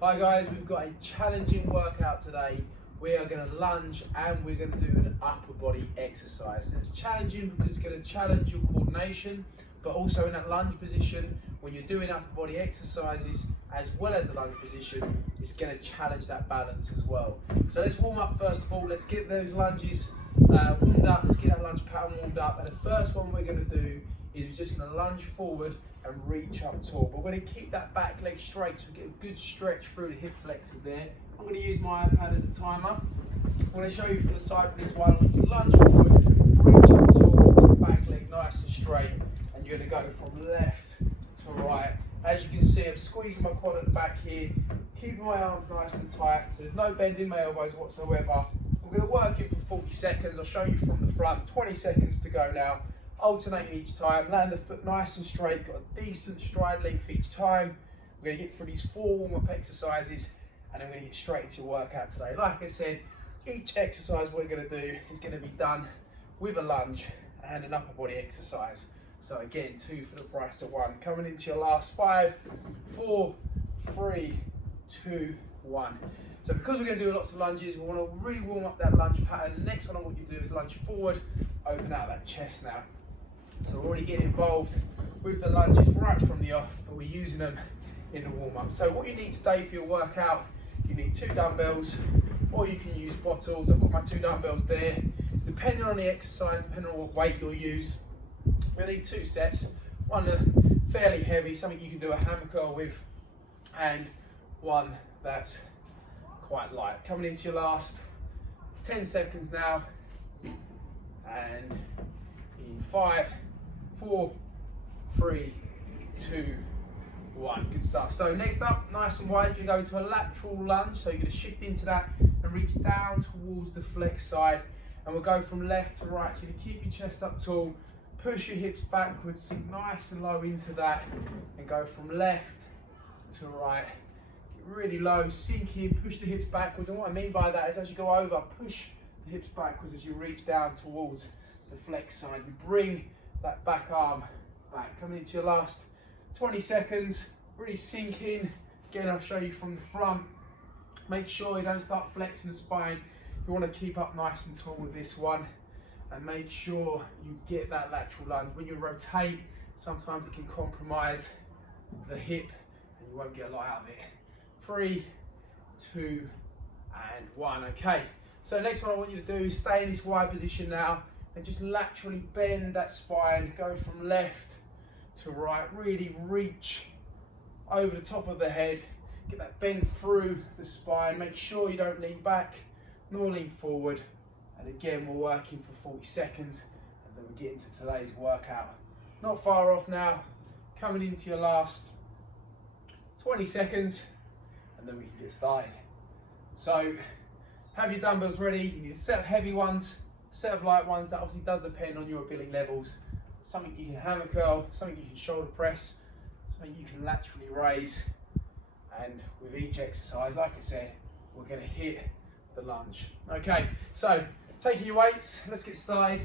Hi guys, we've got a challenging workout today. We are going to lunge and we're going to do an upper body exercise. And it's challenging because it's going to challenge your coordination, but also in that lunge position, when you're doing upper body exercises as well as the lunge position, it's going to challenge that balance as well. So let's warm up first of all. Let's get those lunges warmed up. Let's get that lunge pattern warmed up. And the first one we're going to do is we're just going to lunge forward and reach up tall. But we're going to keep that back leg straight so we get a good stretch through the hip flexor there. I'm going to use my iPad as a timer. I'm going to show you from the side for this one. I want you to lunge forward, reach up tall, back leg nice and straight, and you're going to go from left to right. As you can see, I'm squeezing my quad at the back here, keeping my arms nice and tight, so there's no bend in my elbows whatsoever. We're going to work it for 40 seconds. I'll show you from the front. 20 seconds to go now. Alternating each time, land the foot nice and straight, got a decent stride length each time. We're going to get through these 4 warm-up exercises and then we're going to get straight into your workout today. Like I said, each exercise we're going to do is going to be done with a lunge and an upper body exercise. So again, 2 for the price of 1. Coming into your last 5, 4, 3, 2, 1. So because we're going to do lots of lunges, we want to really warm up that lunge pattern. The next one I want you to do is lunge forward, open out that chest now. So we're already getting involved with the lunges right from the off, but we're using them in the warm-up. So what you need today for your workout, you need 2 dumbbells, or you can use bottles. I've got my 2 dumbbells there. Depending on the exercise, depending on what weight you'll use, we'll need 2 sets. One fairly heavy, something you can do a hammer curl with, and one that's quite light. Coming into your last 10 seconds now, and in 5, 4, 3, 2, 1. Good stuff. So next up, nice and wide, you're going to go into a lateral lunge. So you're going to shift into that and reach down towards the flex side. And we'll go from left to right. So you keep your chest up tall, push your hips backwards, sink nice and low into that, and go from left to right. Get really low, sink in, push the hips backwards. And what I mean by that is as you go over, push the hips backwards as you reach down towards the flex side. You bring that back arm back. Coming into your last 20 seconds, really sink in. Again, I'll show you from the front. Make sure you don't start flexing the spine. You want to keep up nice and tall with this one, and make sure you get that lateral lunge. When you rotate, sometimes it can compromise the hip and you won't get a lot out of it. 3, 2, and 1. Okay, so next one I want you to do is stay in this wide position now and just laterally bend that spine. Go from left to right, really reach over the top of the head, get that bend through the spine. Make sure you don't lean back nor lean forward. And again, we're working for 40 seconds and then we get into today's workout. Not far off now, coming into your last 20 seconds and then we can get started. So have your dumbbells ready. You need a set of heavy ones, a set of light ones. That obviously does depend on your ability levels. Something you can hammer curl, something you can shoulder press, something you can laterally raise. And with each exercise, like I said, we're going to hit the lunge. Okay, so taking your weights, let's get started.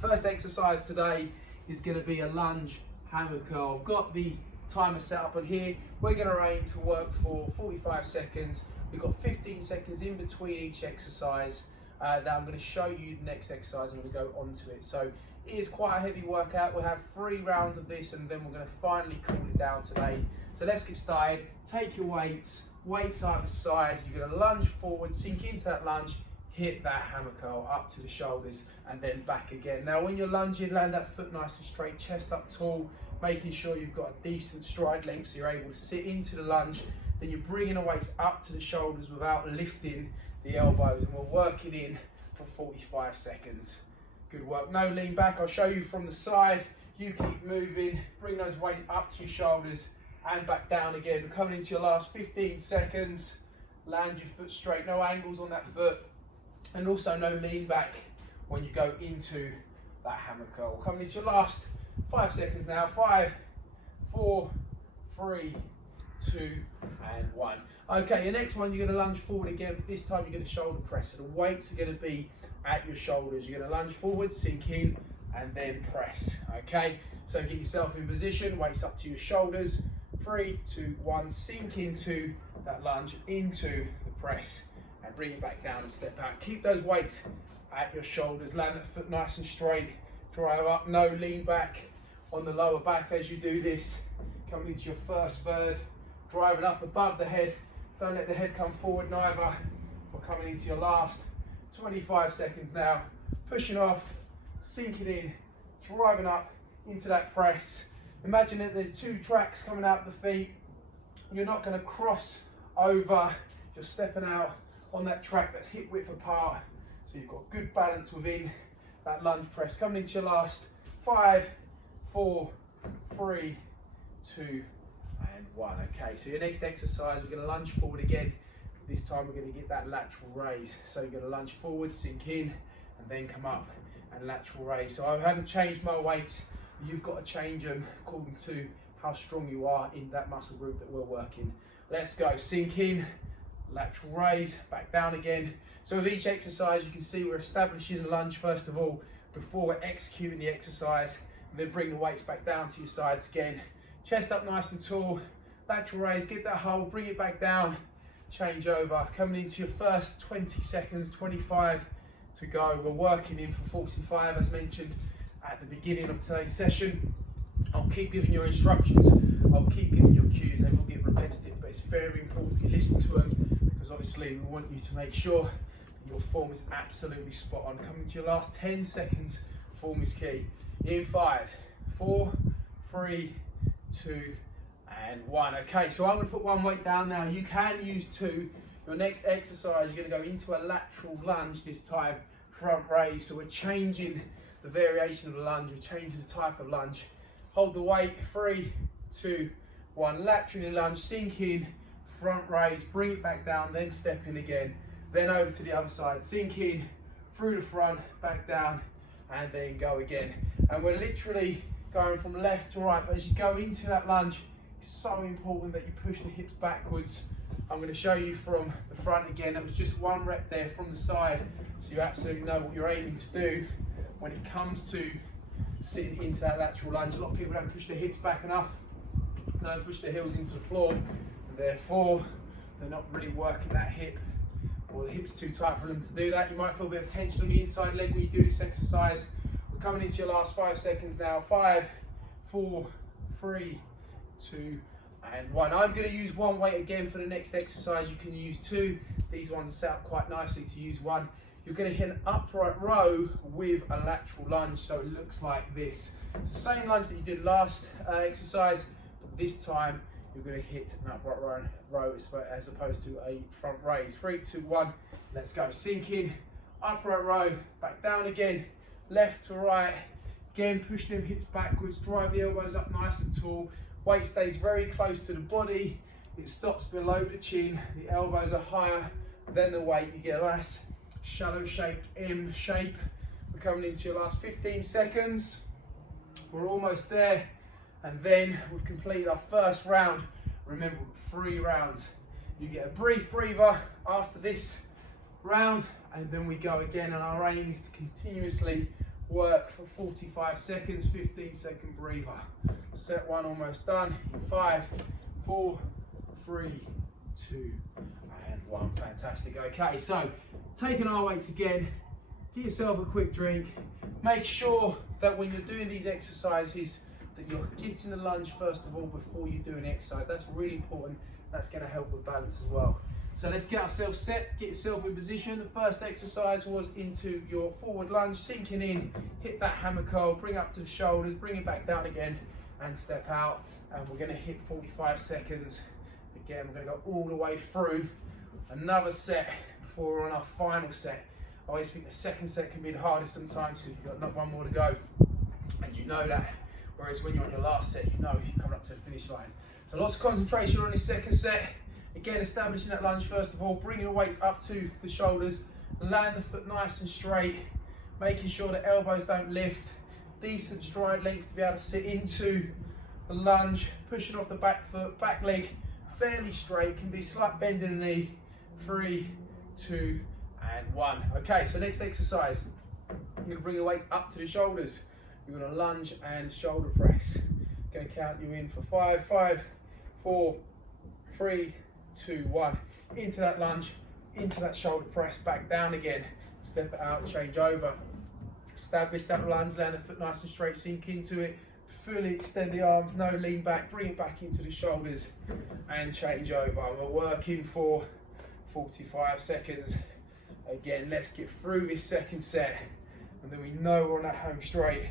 First exercise today is going to be a lunge hammer curl. I've got the timer set up on here. We're going to aim to work for 45 seconds. We've got 15 seconds in between each exercise. That I'm going to show you the next exercise and we'll go on to it. So it is quite a heavy workout. We'll have 3 rounds of this and then we're going to finally cool it down today. So let's get started. Take your weights either side. You're going to lunge forward, sink into that lunge, hit that hammer curl up to the shoulders and then back again. Now when you're lunging, land that foot nice and straight, chest up tall, making sure you've got a decent stride length so you're able to sit into the lunge. Then you're bringing the weights up to the shoulders without lifting the elbows, and we're working in for 45 seconds. Good work. No lean back. I'll show you from the side. You keep moving. Bring those weights up to your shoulders and back down again. We're coming into your last 15 seconds. Land your foot straight. No angles on that foot. And also no lean back when you go into that hammer curl. We're coming into your last 5 seconds now. 5, 4, 3, 2, and 1. Okay, your next one, you're going to lunge forward again, but this time you're going to shoulder press. So the weights are going to be at your shoulders. You're going to lunge forward, sink in, and then press. Okay, so get yourself in position, weights up to your shoulders. 3, 2, 1, sink into that lunge into the press and bring it back down and step out. Keep those weights at your shoulders, land that foot nice and straight, drive up, no lean back on the lower back as you do this. Coming into your first third, driving up above the head, don't let the head come forward neither. We're coming into your last 25 seconds now, pushing off, sinking in, driving up into that press. Imagine that there's two tracks coming out the feet. You're not going to cross over, you're stepping out on that track that's hip width apart. So you've got good balance within that lunge press. Coming into your last 5, 4, 3, 2, and 1. Okay, so your next exercise, we're going to lunge forward again. This time we're going to get that lateral raise. So you're going to lunge forward, sink in, and then come up and lateral raise. So I haven't changed my weights. You've got to change them according to how strong you are in that muscle group that we're working. Let's go. Sink in, lateral raise, back down again. So with each exercise, you can see we're establishing the lunge first of all before we're executing the exercise. And then bring the weights back down to your sides again. Chest up nice and tall, lateral raise, get that hold, bring it back down, change over. Coming into your first 20 seconds, 25 to go. We're working in for 45 as mentioned at the beginning of today's session. I'll keep giving you instructions, I'll keep giving you cues, they will get repetitive, but it's very important you listen to them because obviously we want you to make sure that your form is absolutely spot on. Coming to your last 10 seconds, form is key. In 5, 4, 3, 2, and 1. Okay, so I'm going to put one weight down now. You can use two. Your next exercise, you're going to go into a lateral lunge this time, front raise. So we're changing the variation of the lunge, we're changing the type of lunge. Hold the weight, 3, 2, 1. Laterally lunge, sink in, front raise, bring it back down, then step in again. Then over to the other side, sink in, through the front, back down, and then go again. And we're literally going from left to right, but as you go into that lunge, it's so important that you push the hips backwards. I'm going to show you from the front again. That was just one rep there from the side, so you absolutely know what you're aiming to do when it comes to sitting into that lateral lunge. A lot of people don't push their hips back enough, they don't push their heels into the floor, and therefore they're not really working that hip, or the hip's too tight for them to do that. You might feel a bit of tension on the inside leg when you do this exercise. We're coming into your last 5 seconds now. 5, 4, 3, 2, and 1. I'm going to use one weight again for the next exercise. You can use two. These ones are set up quite nicely to use one. You're going to hit an upright row with a lateral lunge, so it looks like this. It's the same lunge that you did last exercise, but this time you're going to hit an upright row as opposed to a front raise. 3, 2, 1. Let's go. Sink in, upright row, back down again, left to right. Again, push them hips backwards, drive the elbows up nice and tall. Weight stays very close to the body. It stops below the chin. The elbows are higher than the weight. You get a nice shallow shaped M shape. We're coming into your last 15 seconds. We're almost there. And then we've completed our first round. Remember, 3 rounds. You get a brief breather after this round, and then we go again. And our aim is to continuously work for 45 seconds, 15-second breather. Set 1 almost done. 5, 4, 3, 2, and 1. Fantastic. Okay, so taking our weights again, get yourself a quick drink. Make sure that when you're doing these exercises that you're getting the lunge first of all before you do an exercise. That's really important. That's going to help with balance as well. So let's get ourselves set, get yourself in position. The first exercise was into your forward lunge, sinking in, hit that hammer curl, bring up to the shoulders, bring it back down again and step out. And we're going to hit 45 seconds. Again, we're going to go all the way through another set before we're on our final set. I always think the second set can be the hardest sometimes because you've got one more to go. And you know that. Whereas when you're on your last set, you know you're coming up to the finish line. So lots of concentration on this second set. Again, establishing that lunge first of all, bringing the weights up to the shoulders, land the foot nice and straight, making sure the elbows don't lift, decent stride length to be able to sit into the lunge, pushing off the back foot, back leg fairly straight, can be slight bend in the knee. 3, 2, and 1. Okay, so next exercise, I'm going to bring the weights up to the shoulders. You're going to lunge and shoulder press. I'm going to count you in for 5, 4, 3, 2, 1. Into that lunge, into that shoulder press, back down again. Step it out, change over. Establish that lunge, land the foot nice and straight, sink into it. Fully extend the arms, no lean back, bring it back into the shoulders and change over. We're working for 45 seconds. Again, let's get through this second set and then we know we're on that home straight.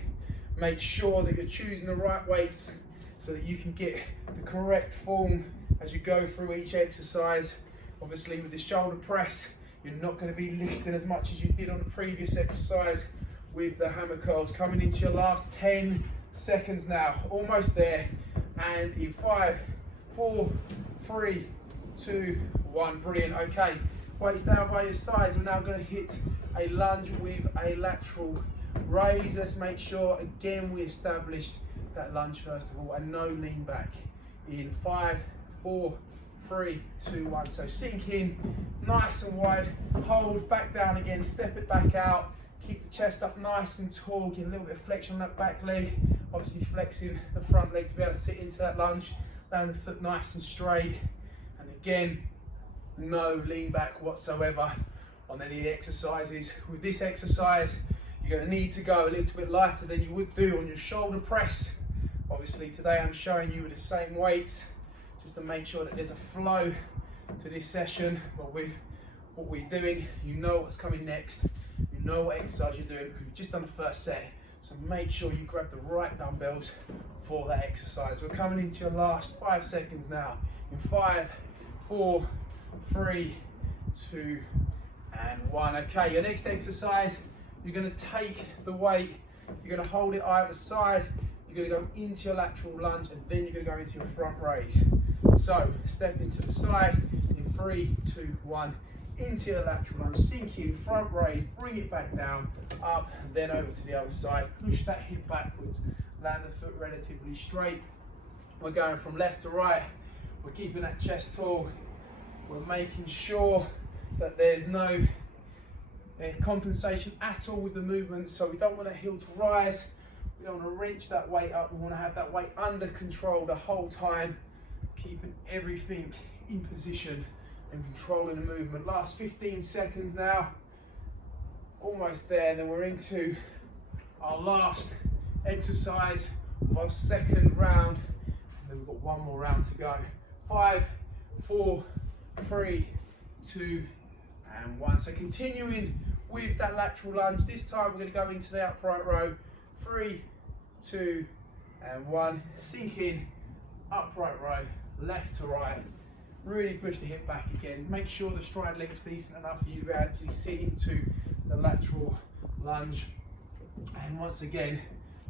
Make sure that you're choosing the right weights so that you can get the correct form as you go through each exercise. Obviously with the shoulder press, you're not going to be lifting as much as you did on the previous exercise. With the hammer curls, coming into your last 10 seconds now, almost there, and in 5, 4, 3, 2, 1, brilliant. Okay, weights down by your sides. We're now going to hit a lunge with a lateral raise. Let's make sure again we establish that lunge first of all, and no lean back. In 5, 4, 3, 2, 1. So sink in, nice and wide, hold, back down again, step it back out. Keep the chest up nice and tall, get a little bit of flexion on that back leg. Obviously flexing the front leg to be able to sit into that lunge. Land the foot nice and straight. And again, no lean back whatsoever on any of the exercises. With this exercise, you're going to need to go a little bit lighter than you would do on your shoulder press. Obviously today I'm showing you with the same weights, just to make sure that there's a flow to this session. But with what we're doing, you know what's coming next. You know what exercise you're doing because you've just done the first set. So make sure you grab the right dumbbells for that exercise. We're coming into your last 5 seconds now. In 5, 4, 3, 2, and 1. Okay, your next exercise, you're going to take the weight, you're going to hold it either side, you're going to go into your lateral lunge, and then you're going to go into your front raise. So step into the side in 3, 2, 1. Into your lateral lunge, sink in, front raise, bring it back down, up, and then over to the other side. Push that hip backwards, land the foot relatively straight. We're going from left to right. We're keeping that chest tall. We're making sure that there's no compensation at all with the movement. So we don't want that heel to rise. We don't want to wrench that weight up. We want to have that weight under control the whole time, keeping everything in position and controlling the movement. Last 15 seconds now, almost there, and then we're into our last exercise of our second round, and then we've got one more round to go. 5, 4, 3, 2, and 1. So continuing with that lateral lunge, this time we're going to go into the upright row. 3, 2, and 1. Sink in, upright row, left to right. Really push the hip back again. Make sure the stride length's decent enough for you to actually sit into the lateral lunge. And once again,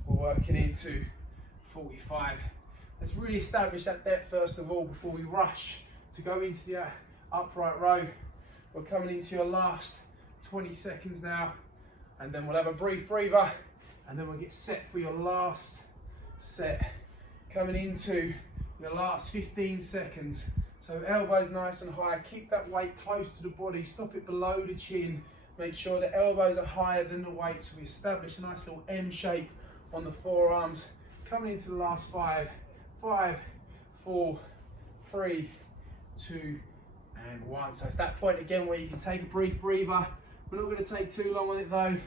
we're working into 45. Let's really establish that depth first of all before we rush to go into the upright row. We're coming into your last 20 seconds now, and then we'll have a brief breather, and then we'll get set for your last set. Coming into your last 15 seconds. So elbows nice and high, keep that weight close to the body, stop it below the chin. Make sure the elbows are higher than the weight, so we establish a nice little M shape on the forearms. Coming into the last 5, 5, 4, 3, 2, and 1. So it's that point again where you can take a brief breather. We're not going to take too long on it though.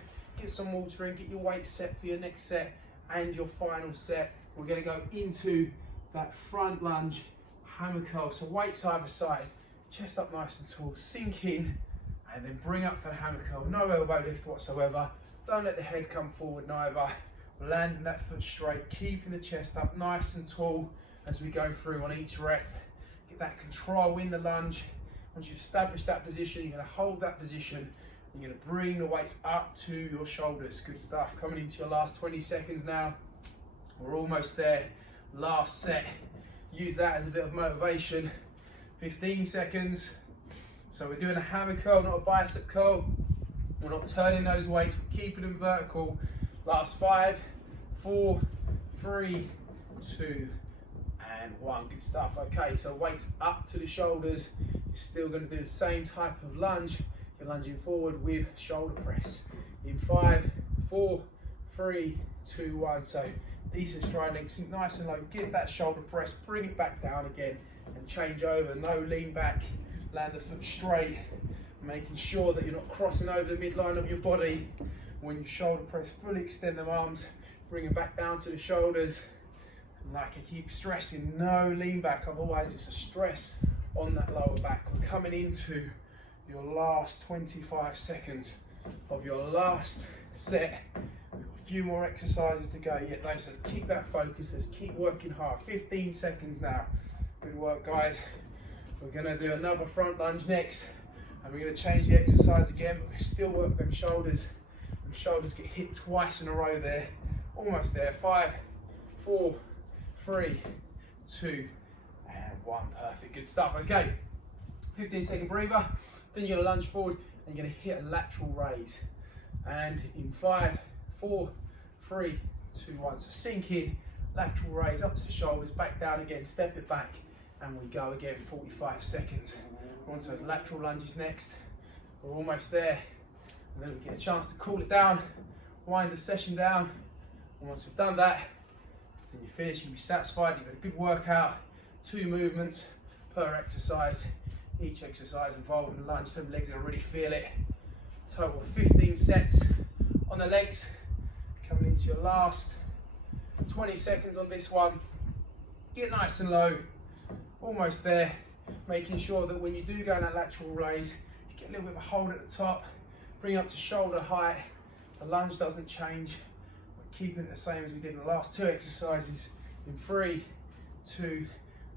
Get some water in, get your weight set for your next set and your final set. We're going to go into that front lunge hammer curl. So weights either side, chest up nice and tall, sink in, and then bring up for the hammer curl. No elbow lift whatsoever. Don't let the head come forward neither. Landing that foot straight, keeping the chest up nice and tall as we go through on each rep. Get that control in the lunge. Once you've established that position, you're going to hold that position. You're going to bring the weights up to your shoulders. Good stuff. Coming into your last 20 seconds now. We're almost there. Last set. Use that as a bit of motivation. 15 seconds. So we're doing a hammer curl, not a bicep curl. We're not turning those weights, we're keeping them vertical. Last 5, 4, 3, 2, and 1. Good stuff. Okay, so weights up to the shoulders. You're still going to do the same type of lunge. You're lunging forward with shoulder press. In 5, 4, 3, 2, 1. So decent stride length, nice and low. Get that shoulder press, bring it back down again, and change over. No lean back, land the foot straight, making sure that you're not crossing over the midline of your body. When you shoulder press, fully extend them arms, bring them back down to the shoulders. And like I keep stressing, no lean back, otherwise it's a stress on that lower back. We're coming into your last 25 seconds of your last set. We've got a few more exercises to go yet though, so keep that focus, let's keep working hard. 15 seconds now. Good work, guys. We're gonna do another front lunge next, and we're gonna change the exercise again, but we still work them shoulders. Them shoulders get hit twice in a row there. Almost there. 5, 4, 3, 2, and 1. Perfect, good stuff. Okay, 15-second breather. Then you're gonna lunge forward and you're gonna hit a lateral raise. And in 5, 4, 3, 2, 1. So sink in, lateral raise up to the shoulders, back down again, step it back, and we go again, 45 seconds. We're on to those lateral lunges next. We're almost there. And then we get a chance to cool it down, wind the session down. And once we've done that, then you finish, you'll be satisfied, you've had a good workout, 2 movements per exercise. Each exercise involving lunge, them legs are really feel it. Total 15 sets on the legs. Coming into your last 20 seconds on this one. Get nice and low, almost there. Making sure that when you do go in that lateral raise, you get a little bit of a hold at the top, bring it up to shoulder height. The lunge doesn't change. We're keeping it the same as we did in the last 2 exercises. In 3, 2,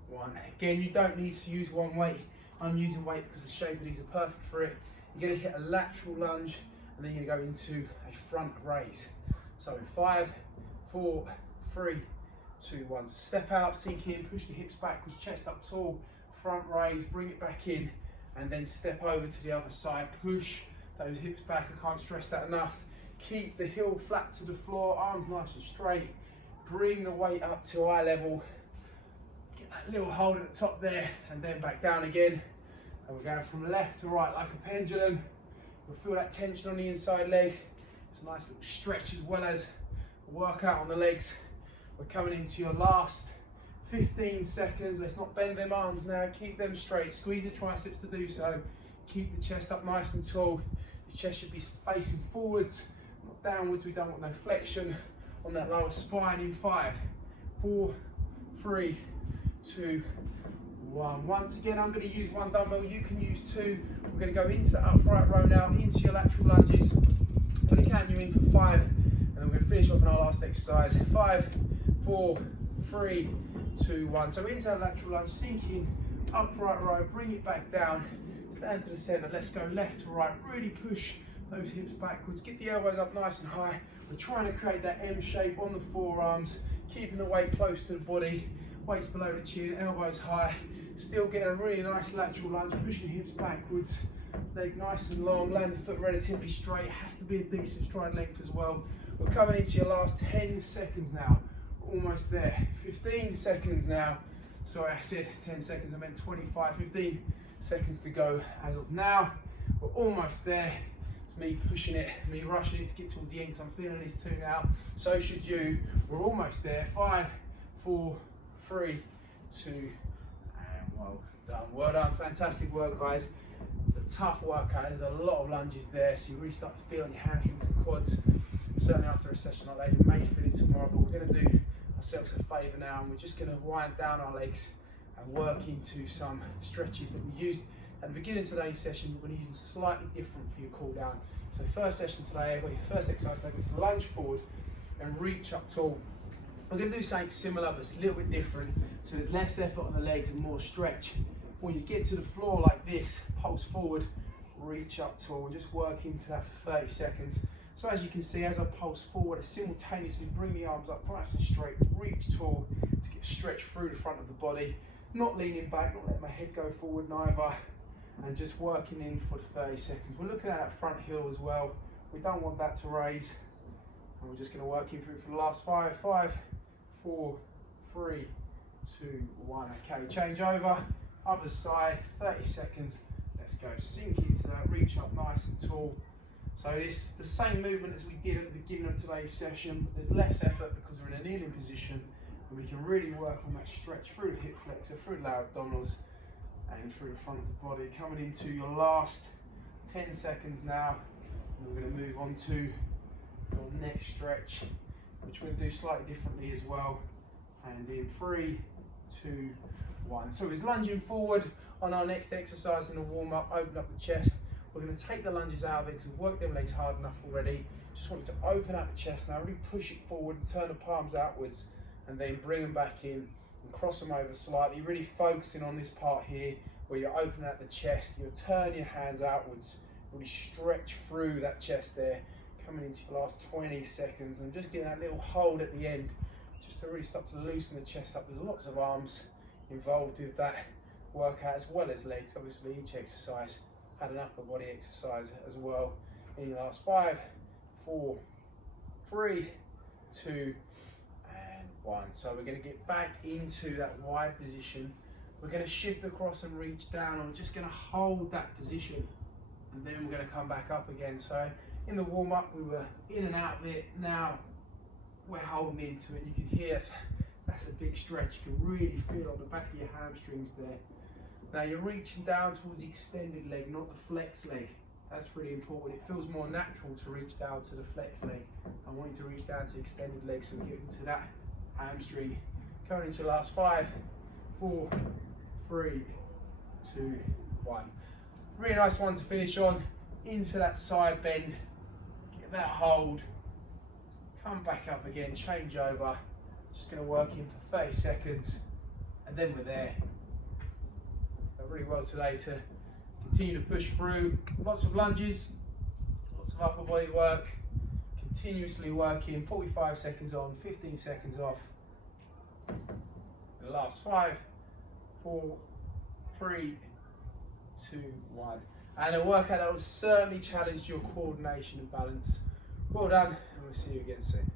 1. Again, you don't need to use one weight. I'm using weight because the shape of these are perfect for it. You're going to hit a lateral lunge and then you're going to go into a front raise. So in 5, 4, 3, 2, 1. So step out, sink in, push the hips backwards, chest up tall, front raise, bring it back in, and then step over to the other side. Push those hips back, I can't stress that enough. Keep the heel flat to the floor, arms nice and straight. Bring the weight up to eye level. Get that little hold at the top there, and then back down again. And we're going from left to right like a pendulum. You'll feel that tension on the inside leg. It's a nice little stretch as well as a workout on the legs. We're coming into your last 15 seconds. Let's not bend them arms now, keep them straight. Squeeze the triceps to do so. Keep the chest up nice and tall. Your chest should be facing forwards, not downwards. We don't want no flexion on that lower spine. In 5, 4, 3, 2, 1. Once again, I'm going to use 1 dumbbell, you can use 2. We're going to go into the upright row now, into your lateral lunges. I'm going to count you in for 5, and then we're going to finish off in our last exercise. 5, 4, 3, 2, 1. So into that lateral lunge, sink in, upright row, bring it back down, stand to the center. Let's go left to right, really push those hips backwards, get the elbows up nice and high. We're trying to create that M shape on the forearms, keeping the weight close to the body, weights below the chin, elbows high. Still getting a really nice lateral lunge, pushing hips backwards, leg nice and long, land the foot relatively straight. Has to be a decent stride length as well. We're coming into your last 10 seconds now. Almost there. 15 seconds now. Sorry, I said 10 seconds, I meant 25. 15 seconds to go as of now. We're almost there. It's me pushing it, me rushing it to get towards the end because I'm feeling this too now. So should you. We're almost there. 5, 4, 3, 2, and well done. Well done. Fantastic work, guys. It's a tough workout. There's a lot of lunges there, so you really start to feel on your hamstrings and quads. Certainly after a session like that, you may feel it tomorrow, but we're going to do ourselves a favour now, and we're just going to wind down our legs and work into some stretches that we used at the beginning of today's session. We're going to use them slightly different for your cool down. So first session today, your first exercise today is lunge forward and reach up tall. We're going to do something similar, but it's a little bit different. So there's less effort on the legs and more stretch. When you get to the floor like this, pulse forward, reach up tall. We'll just work into that for 30 seconds. So as you can see, as I pulse forward, I simultaneously bring the arms up nice and straight, reach tall to get stretched through the front of the body. Not leaning back, not letting my head go forward neither, and just working in for 30 seconds. We're looking at that front heel as well. We don't want that to raise. And we're just going to work in through for the last 5, 5, 4, 3, 2, 1. Okay, change over, other side, 30 seconds. Let's go, sink into that, reach up nice and tall. So it's the same movement as we did at the beginning of today's session, but there's less effort because we're in a kneeling position And we can really work on that stretch through the hip flexor, through the lower abdominals, and through the front of the body. Coming into your last 10 seconds now. And we're going to move on to your next stretch, which we're going to do slightly differently as well. And in 3, 2, 1. So it's lunging forward on our next exercise in the warm up. Open up the chest. We're going to take the lunges out of it because we've worked them legs hard enough already. Just want you to open out the chest now, really push it forward and turn the palms outwards, and then bring them back in and cross them over slightly, really focusing on this part here where you're opening out the chest. You'll turn your hands outwards, really stretch through that chest there, coming into your last 20 seconds, and just getting that little hold at the end just to really start to loosen the chest up. There's lots of arms involved with that workout as well as legs. Obviously each exercise had an upper body exercise as well. In your last 5, 4, 3, 2, and 1. So we're going to get back into that wide position. We're going to shift across and reach down, and we're just going to hold that position, and then we're going to come back up again. So in the warm up we were in and out of it. Now we're holding into it. You can hear that's a big stretch. You can really feel on the back of your hamstrings there. Now you're reaching down towards the extended leg, not the flex leg. That's really important. It feels more natural to reach down to the flex leg. I want you to reach down to the extended leg so we get into that hamstring. Coming into the last 5, 4, 3, 2, 1. Really nice one to finish on. Into that side bend. Get that hold. Come back up again, change over. Just going to work in for 30 seconds and then we're there. Really well today to continue to push through. Lots of lunges, lots of upper body work, continuously working. 45 seconds on, 15 seconds off. The last 5, 4, 3, 2, 1. And a workout that will certainly challenge your coordination and balance. Well done, and we'll see you again soon.